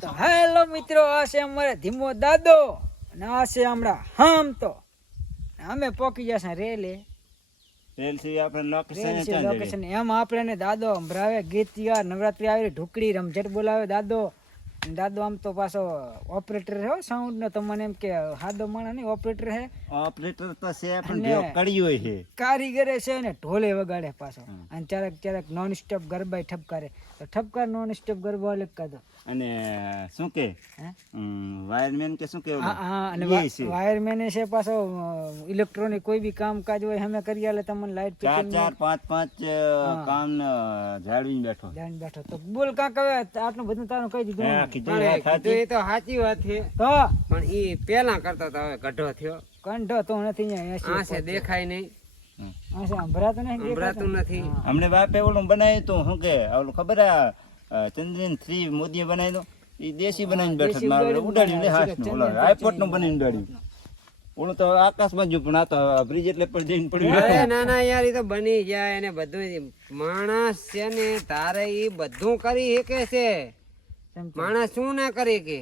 તો હેલો મિત્રો આ છે અમારે ધીમો દાદો અને આ છે હમણાં હમ તો અમે પોકી જશે રેલે. લોકેશન એમ આપણે દાદો સંભળાવે ગીત નવરાત્રી આવી ઢુકડી રમઝટ બોલાવે દાદો. દાદો આમ તો પાછો ઓપરેટર હે સાઉન્ડ નો તમને એમ કે હાદો માણા નહીં ઓપરેટર હે. ઓપરેટર તો છે પણ કડિયો છે. કારીગરે છે ને ઢોલે વગાડે પાછો. અને ક્યારેક ક્યારેક નોન સ્ટોપ ગરબા ઠપકારે. તો ઠપકાર નોન સ્ટોપ ગરબા અલગ કાઢો અને શું કે? વાયરમેન કે શું કે હા અને. વાયરમેન છે. પાછો ઇલેક્ટ્રોનિક કોઈ બી કામકાજ હોય અમે કરી આલે તમને લાઈટ ચાર ચાર પાંચ પાંચ કામ જાળવીને બેઠો. જાણ બેઠો. તો બોલ કાક આટલું બધું તારું કહી દીધું હે, જે વાત તો સાચી. એ તો સાચી વાત છે. તો? પણ ઈ પેલા કરતો તો હવે ગઢો થયો. કંઢો તો નથી અહીંયા આ છે. દેખાય નહીં. હમ. આ છે સંભળાતું નથી હમણે બાપે ઓલું બનાવ્યું તું શું કે ઓલું ખબર આ ચંદ્રયાન થ્રી મોદીએ બનાવી એ દેશી બનાવીને બેઠો મારું ઉડાડ્યું લે હાથ છે, ઓલો ચંદ્રયાનનું બનાવીને ઉડાડ્યું. ઓલું તો આકાશમાં જ પણ આ તો બ્રિજ એટલે પણ જઈને પડ્યું. ના ના યાર ઈ તો બની જાય અને બધું માણસ છે ને તારે ઈ બધું કરી શકે છે. માણસ શું ના કરી કે?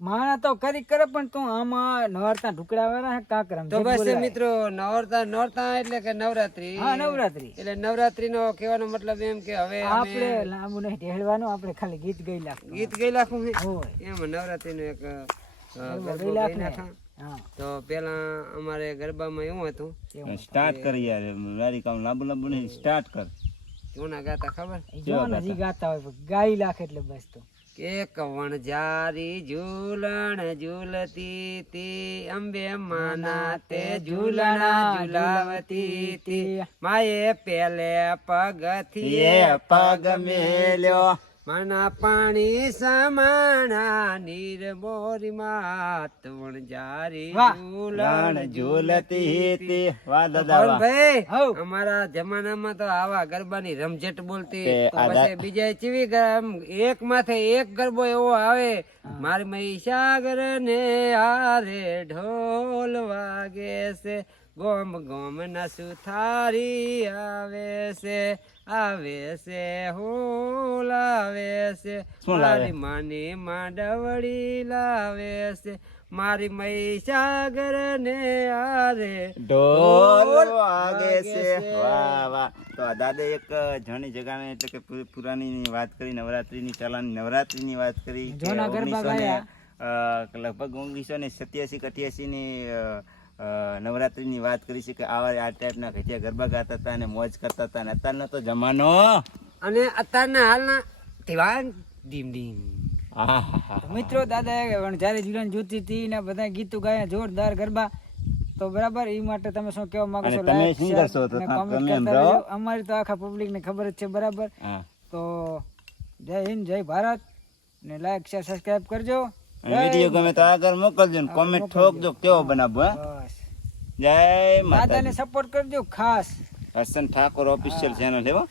માણા તો કરી કરે પણ તું આમાં નવરતા ઢુકડા વાળા હે તો બસ મિત્રો નવરતા નવરતા એટલે કે નવરાત્રી. હા નવરાત્રી. એટલે નવરાત્રી નો કહેવાનો મતલબ એમ કે હવે આપણે લાંબુ નહીં ઢેળવાનું આપણે ખાલી ગીત ગઈ લાખ ગીત ગઈ લાખું એમ નવરાત્રી નું એક ગઈ લાખ તો પેલા અમારે ગરબામાં એવું હતું સ્ટાર્ટ કરી યાર મારી કામ લાંબુ લાંબુ નહીં સ્ટાર્ટ કર. ના ગાતા ખબર? એ જો ગાતા હોય ગાઈ લાખ એટલે બસ તો. કે કવણ જારી ઝૂલણ ઝૂલતી તી? અંબે માના તે ઝૂલણા ઝૂલાવતી તી. માએ પેલે પગથી પગ મેલ્યો. માના પાણી સમાણા નીર મોરી માતવણ જારી. ઝૂલણ લાણ ઝૂલતી હતી. વાહ દાદા ભાઈ. અમારા જમાનામાં તો આવા ગરબાની રમઝટ બોલતી. તો પછી બીજા ચીવી ગરમ એક માથે એક ગરબો એવો આવે. મારી મહીસાગર ને આરે ઢોલ વાગે છે. ગોમ ગોમ ના સુથારી આવે છે આવે છે હું લાવે? છે મારી માની માંડવડી લાવે છે મારી મહીસાગર ને આરે ઢોલ વાગે છે વાહ વાહ. તો દાદા એક જણી જગાને એટલે કે પુર- પુરાણીની વાત કરી નવરાત્રીની નવરાત્રી નવરાત્રીની વાત કરી કે ગરબા ગાયા. લગભગ ઓગણીસો ને સત્યાસી અઠ્યાસી ની નવરાત્રીની વાત કરી છે કે આવા આ ટાઈપના ઘટિયા ગરબા ગાતા હતા અને મોજ કરતા હતા અને અત્યારનો તો જમાનો. અને અત્યારના હાલના તહેવાર ધીમ ધીમ મિત્રો દાદા જ્યારે જીવન જોતી હતી ને બધા ગીતો ગાયા જોરદાર ગરબા તો બરાબર એ માટે તમે શું કહેવા માંગો છો? તમે સિંગર છો તો તમે. અમારી તો આખા પબ્લિક ને ખબર જ છે બરાબર? તો જય હિન્દ જય ભારત ને લાઈક શેર સબસ્ક્રાઇબ કરજો. વિડિયો ગમે તો આગળ મોકલજો ને કોમેન્ટ ઠોકજો કેવો બનાવવો બસ જય માતાજી. સપોર્ટ કરજો ખાસ. Hasan Thakor official channel હેવા